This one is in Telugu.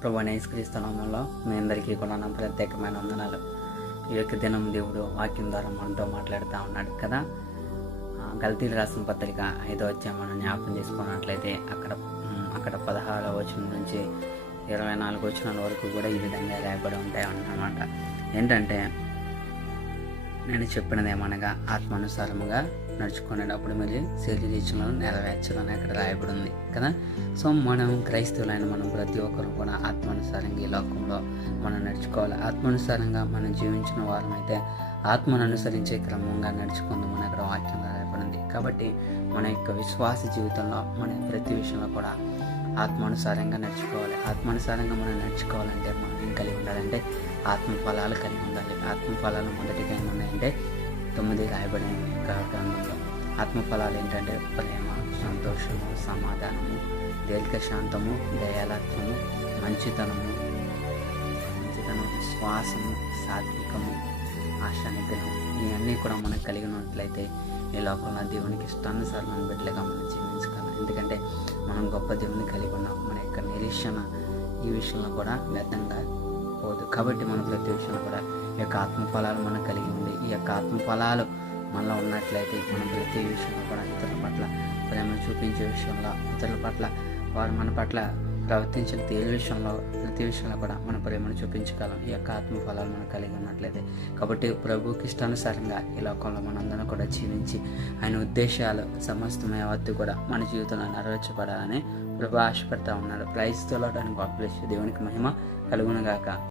ప్రభువైన యేసుక్రీస్తు నామములో మీ అందరికీ కూడా నా ప్రత్యేకమైన వందనాలు. ఈ యొక్క దినం దేవుడు వాక్యం ద్వారా మనతో మాట్లాడుతూ ఉన్నాడు కదా. గలతీలు రాసిన పత్రిక 5వ అధ్యాయం మనం జ్ఞాపకం చేసుకున్నట్లయితే అక్కడ 16వ వచనం నుంచి 24 వచనాల వరకు కూడా ఈ విధంగా రాయబడి ఉంటాయి అన్నమాట. ఏంటంటే, నేను చెప్పినదేమనగా ఆత్మానుసారముగా నడుచుకునేటప్పుడు మీరు శరీరీచ్ఛలను నెరవేర్చాలని అక్కడ రాయబడి ఉంది కదా. సో మనం క్రైస్తవులైన మనం ప్రతి ఒక్కరు కూడా ఆత్మానుసారంగా ఈ లోకంలో మనం నడుచుకోవాలి. ఆత్మానుసారంగా మనం జీవించిన వారమైతే ఆత్మను అనుసరించే క్రమంగా నడుచుకుందామని అక్కడ వాక్యం రాయబడింది. కాబట్టి మన యొక్క విశ్వాస జీవితంలో మన ప్రతి విషయంలో కూడా ఆత్మానుసారంగా నడుచుకోవాలి. ఆత్మానుసారంగా మనం నడుచుకోవాలంటే మనం ఏం కలిగి ఉండాలంటే ఆత్మ ఫలాలు కలిగి ఉండాలి. ఆత్మ ఫలాలు మొదటిగా ఏమున్నాయంటే 9 రాయబడిన గ్రంథంలో ఆత్మ ఫలాలు ఏంటంటే ప్రేమ, సంతోషము, సమాధానము, దీర్ఘ శాంతము, దయాలత్వము, మంచితనము, విశ్వాసము, సాత్వికము, ఆశా నిగ్రహం. ఇవన్నీ కూడా మనం కలిగి ఉన్నట్లయితే ఈ లోకంలో దేవునికి ఇష్టానుసారమైన బిడ్డలుగా మనం జీవించగలం. ఎందుకంటే మనం గొప్ప దేవుని కలిగి ఉన్నాం. మన యొక్క నిరీక్షణ ఈ విషయంలో కూడా వ్యర్థంగా పోదు. కాబట్టి మన ప్రతి విషయంలో కూడా ఈ యొక్క ఆత్మఫలాలు మనం కలిగి ఉంది. ఈ యొక్క ఆత్మఫలాలు మనలో ఉన్నట్లయితే మనం ప్రతి విషయంలో కూడా ఇతరుల పట్ల ప్రేమ చూపించే విషయంలో, ఇతరుల పట్ల వారు మన పట్ల ప్రవర్తించిన ప్రతి విషయంలో కూడా మన ప్రేమను చూపించగలం. ఈ యొక్క ఆత్మఫలాలు మనం కలిగి ఉన్నట్లయితే. కాబట్టి ప్రభువుకి ఇష్టానుసారంగా ఈ లోకంలో మనందరం కూడా జీవించి ఆయన ఉద్దేశాలు సమస్తమే యావత్తు కూడా మన జీవితంలో నెరవేర్చబడాలని ప్రభు ఆశపడతా ఉన్నాడు. క్రైస్తవులు దేవునికి మహిమ కలుగునుగాక.